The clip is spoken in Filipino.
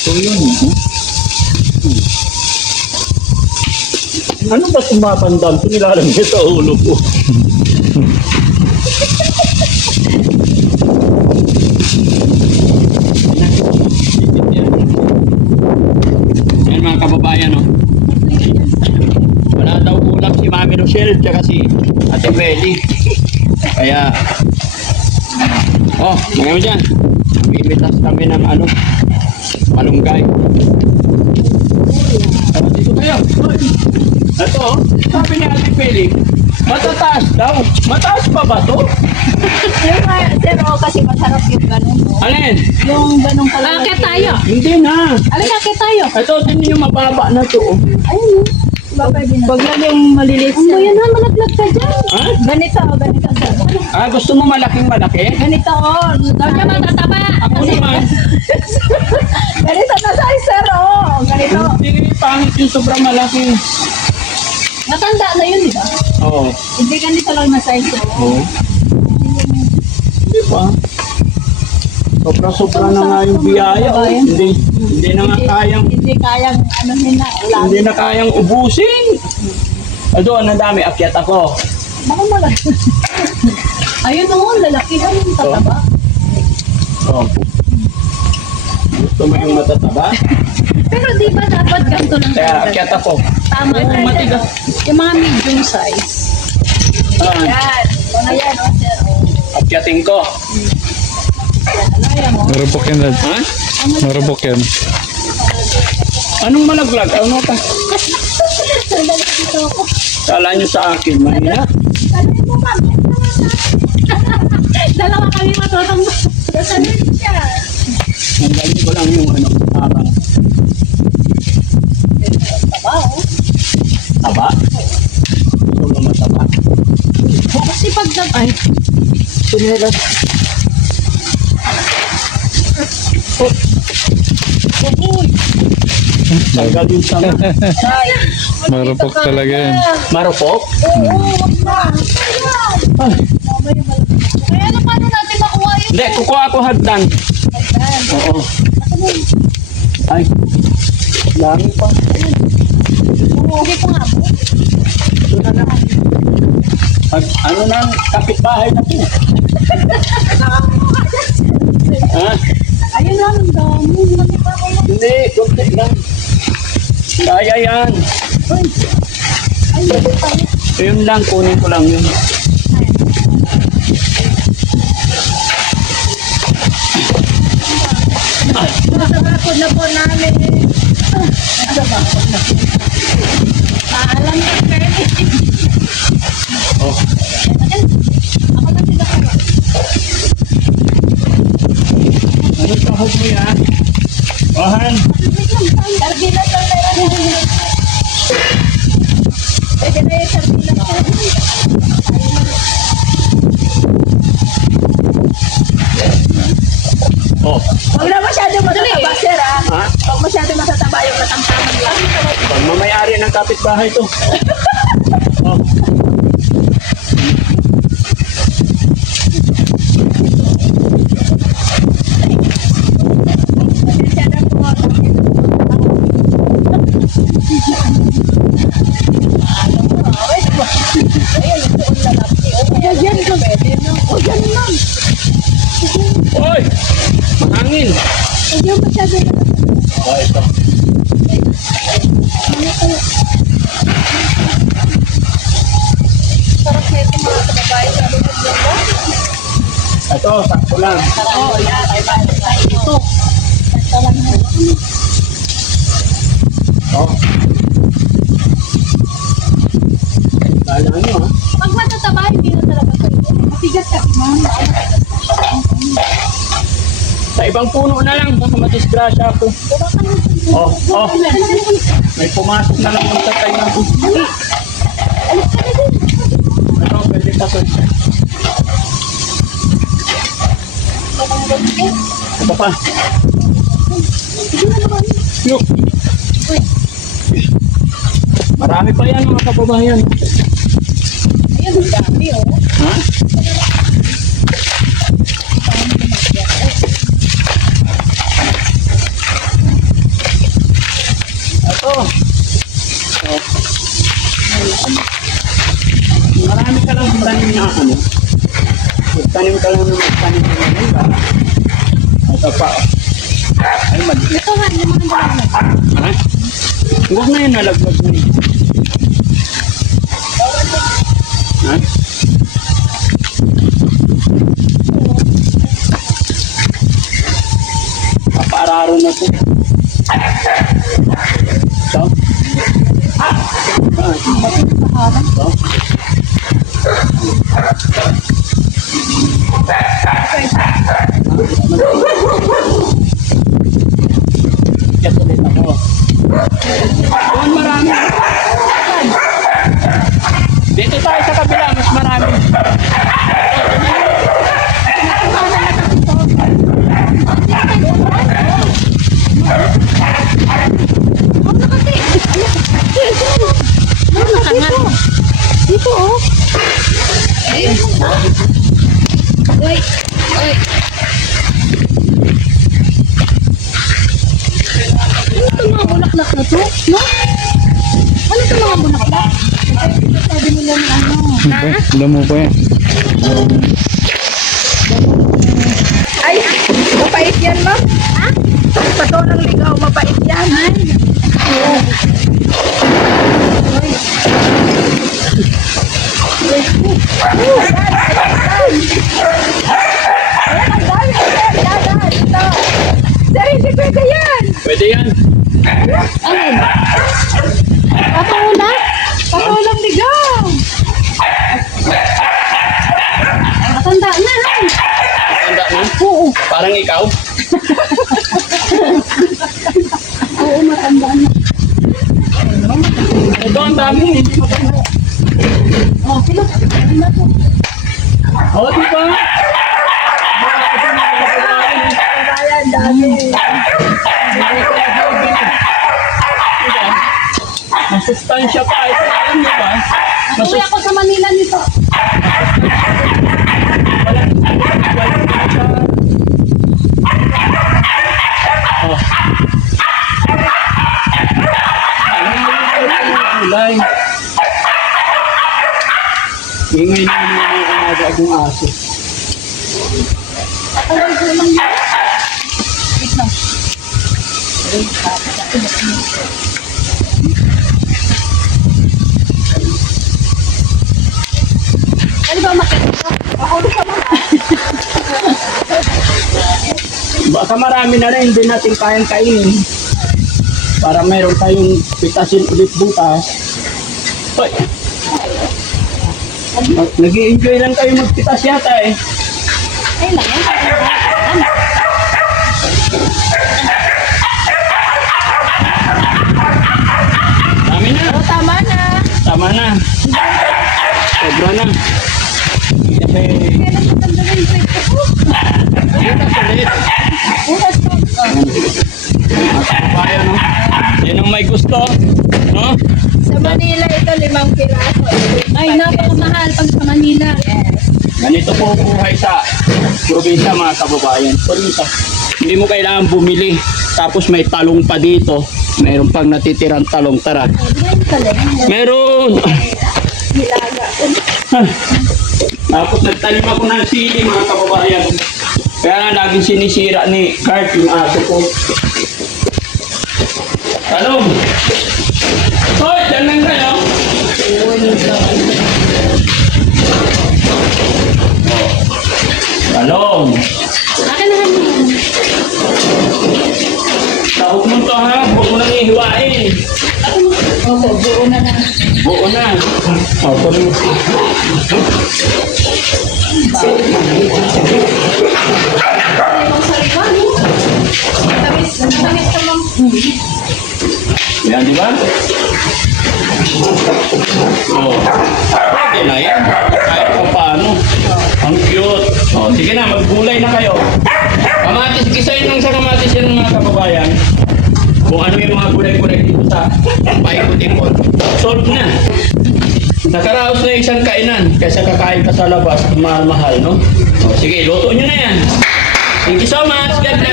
So yun. Ano ba tumatandam? Pinilalang niya sa ulo ko. Yan mga kababayan, no? Wala daw ulam si Mami Rochelle tsaka si Ate Welly. Kaya, mga dyan, bimitas kami ng malunggay. Dito kayo. Ito, sabi ni Ate Welly, matataas daw. Mataas pa ba to? Sir, kasi masarap yung ganun. Alin? Yung ganun pala. Akit tayo. Hindi na. Alin, akit tayo. Ito, tingin yung mababa na to. Ayun. Pwede na. Huwag lang yung maliliit. Ano yan ha? Malaglag ka dyan. Ha? Ganito, sir. Gusto mo malaking malaki? Ganito, Huwag ka matataba. Ako naman. ganito na size, sir, ganito. Hindi, pangit yung sobrang malaki. Matanda na yun, di ba? Oo. Hindi ganito lang na size, Oo. Di ba? Sobra-sobra na nga yung biyaya. Hindi na nga kayang, Hindi kayang, hindi na kayang ubusin. Doon, ang dami. Akyat ako. Baka malaki. Ayun lalaki lang yung tataba. Oh. Gusto mo yung matataba? Pero di ba dapat ganito lang Kaya talaga? akyat ako. Tama Oo, na. matigas. Yung mga medium size. Yan. Mga yan, sir. Akyatin ko. Marupok yan, Dad. Ha? Marupok yan. Anong malaglag? Ano ka? Kala nyo sa akin, mahina. Dalawa kami matutong. Nanggaling ko lang yung parang taba. Gusto mo mataba? Kasi pag ay, Sinelas. Tanggal yung sama. Marupok talaga yan. Marupok? Kaya na paano natin makuha yun? Hindi, kukuha ako hagdan. Oo. Ay. Lami pa. Umuwi ko nga po. Ito na na. Ano na ang kapitbahay na po? Ha? Ayun lang, ang dami. Hindi, kunti lang. Kaya yan. Yun lang, kunin ko lang yun. Nakakapod na po namin. Paalam na pwede. Oh. Ako na sila ko. Ano sahog mo yan? Ohan. Sardinas lang meron. Pwede na yung sardinas. Oh. Huwag na masyado matataba, sir, Ha? Huwag masyado matataba yung katamtaman lang. Pag mamayari ng kapitbahay to. Oh. Masyado po. Yan ko, pwede, no? O, yan lang. Oy! Mahangin! Huwag yung masyado Oh, ito. sarap na ito mga kababayan sa loob ng ba? Ito, sakto lang. Oo, yan. Ito. Ito lang na. Oh. Kala nyo, ha? Pag matataba, hindi na talaga ito. Matigas kasi, ma'am. Sa ibang puno na lang, baka madisgrasya ako. Oh, oh. May pumasok na lang ng tatay na ako. Ano, pwede pa to. Ito pa. Yung. Marami pa yan mga kababayan. Ayun, ang dami, Ha? magtanim ka lang ng magtanim ng manila. Ito pa. Ay, Ito nga, yung mga dalawa. ha? Huwag na yun, nalaglag mo yun. Ha? Papararo na po. So? So? Yes, ulit ako. Doon marami. Dito tayo sa kabila, mas marami. Dito, oh. Wait, wait. Ano itong mga bulaklak na to? No? Ano itong mga bulaklak? Sabi nila na ano. Damo pa yan. Ay, mapait yan, ma'am. Ha? Sa ng ligaw, mapait yan. Sir, hindi pwede yan. Pwede yan. Alin? Patulang? Patulang ligaw. Matanda na. Tanda na. Oo. Parang ikaw. Oo, matanda na. Ito ang dami. Oh, sino? Sino to? O, di ba? Ayan, dami. Masustansya pa. Ito ano ba? Uwi ako sa Manila nito. Oh. Kulay. Ingay na yung mga agong aso. Patuloy ko lang yun. Wait lang. Ano ba makita ko? Ako sa mga. Baka marami na rin, hindi natin kayang kainin. Para mayroon tayong pitasin ulit bukas. Hoy! Nag-i-enjoy lang kayo magpitas yata eh. Ayun lang yan. Dami na. O, tama na. Tama na. Sobra na. Kasi, Kailan mo tandaan yung kwento ko? bukas ulit. Bukas ko. Bayo, no? Yan ang may gusto. No? Sa Manila, ito 5 piraso. Ay, napakamahal pag sa Manila. Ganito po ang buhay sa probinsya mga kababayan. Probinsya. Hindi mo kailangan bumili. Tapos may talong pa dito. Mayroon pang natitirang talong. Tara. Meron. Tapos nagtanim ako ng sili mga kababayan. Kaya na laging sinisira ni Kurt yung aso ko. Talong. Hoy, dyan lang kayo. Talong. Akin na naman. Sahog mo to ha. Huwag mo nang ihiwain. Opo, buo na lang. Buo na. O, kunin mo. Tamis ka lang. Yan, di ba? O, pwede na yan. Kahit kung paano. Ang cute. O, sige na, maggulay na kayo. Kamatis, gisayin lang sa kamatis yan mga kababayan. Kung ano yung mga gulay-gulay dito sa paikot-ikot. Solve na. Nakaraos na isang kainan kaysa kakain ka sa labas, mahal-mahal, no? O, sige, luto nyo na yan. Thank you so much. God bless.